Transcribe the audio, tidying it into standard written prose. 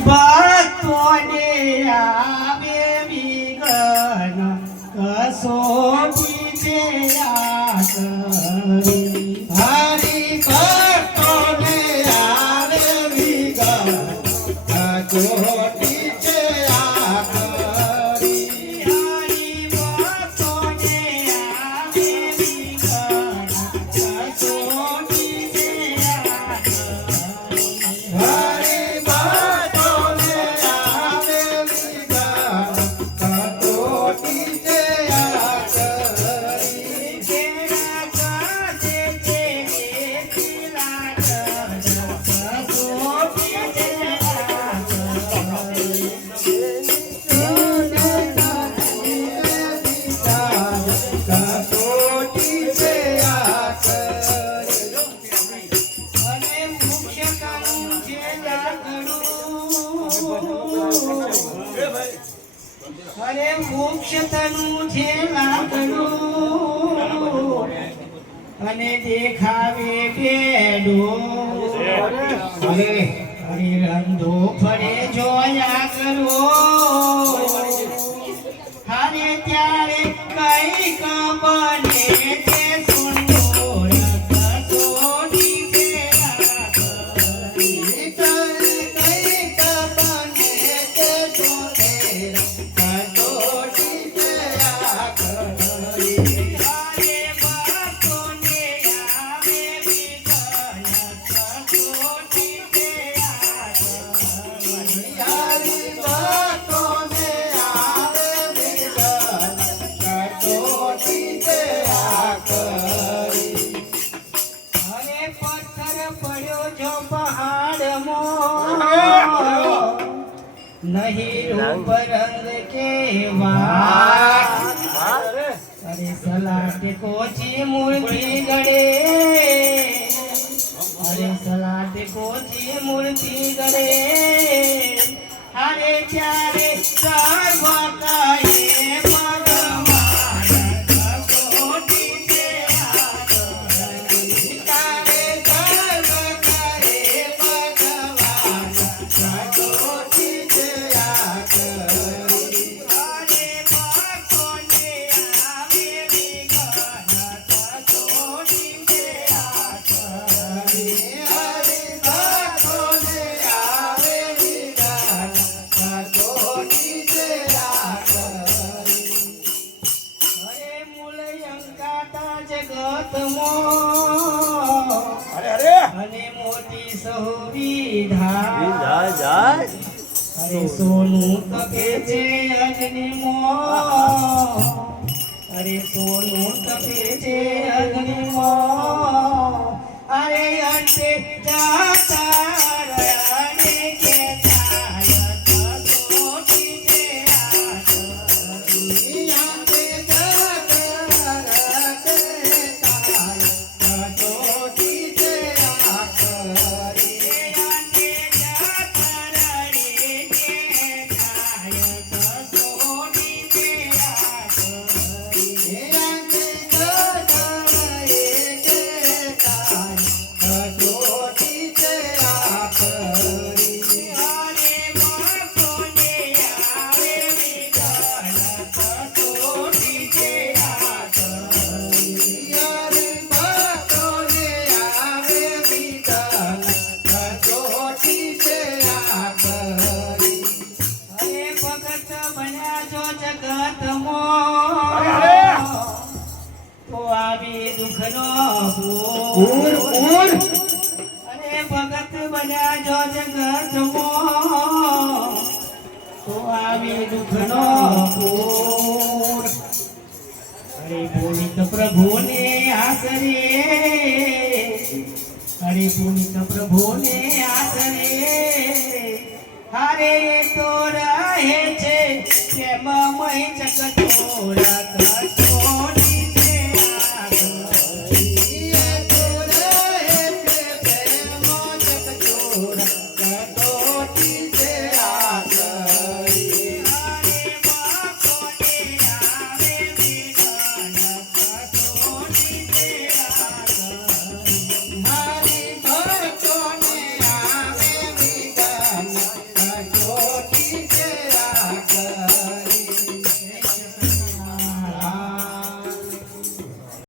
ભક્તોને આવે વિઘ્ન કસોટી તે આ કરી હરિ ભક્તોને આવે વિઘ્ન કસોટી તે આ કરી હરિ ભક્તોને આવે વિઘ્ન કસોટી તે આ કરી હરિ ભક્તોને આવે વિઘ્ન કસોટી તે આ કરી કેરા કાજે તે એકલા કસોટી તે આ કરી અને મુખ્ય કાનું છે લાકડું અરે મોક્ષતનું છે લાકડું અને દેખાવે બેડું અરે અરે રંધો ફરે જોયા કરો હારે ત્યારે કઈ બને તે સુંદર કસોટી પેલા કરી હારે ભક્તોને આવે વિઘ્ન કસોટી પેલા કરી અરે પથ્થર પડ્યો જો પહાડમાં નહીં રૂપ રંગ કેવા અરે સલાટ કોચી મૂર્તિ ગળે અરે સલાટ કોચી મૂર્તિ ગળે અરે ત્યારે સર્વ કહે ભગવાન કસોટી તે આ કરી તારે સર્વ કહે ભગવાન કસોટી તે આ કરી અરે ભક્તોને આવે વિઘ્ન કસોટી તે આ કરી હરિ ભક્તોને આવે વિઘ્ન કસોટી તે આ કરી અરે મૂળ અંકાતા જગતમાં અને મોટી સુવિધા અરે સોનું તપે છે અગ્નિમાં અરે સોનું તપે છે અગ્નિમાં અરે અંતે જાતા રણે કે થાય કસોટી તે આ કરી અરે ભગત બન્યા જો જગતમાં તો આવી દુઃખનો પૂર અરે પુનિત પ્રભુને આસરે અરે પુનિત પ્રભુને આસરે હારે તો રહે છે પ્રેમમય જગતોરા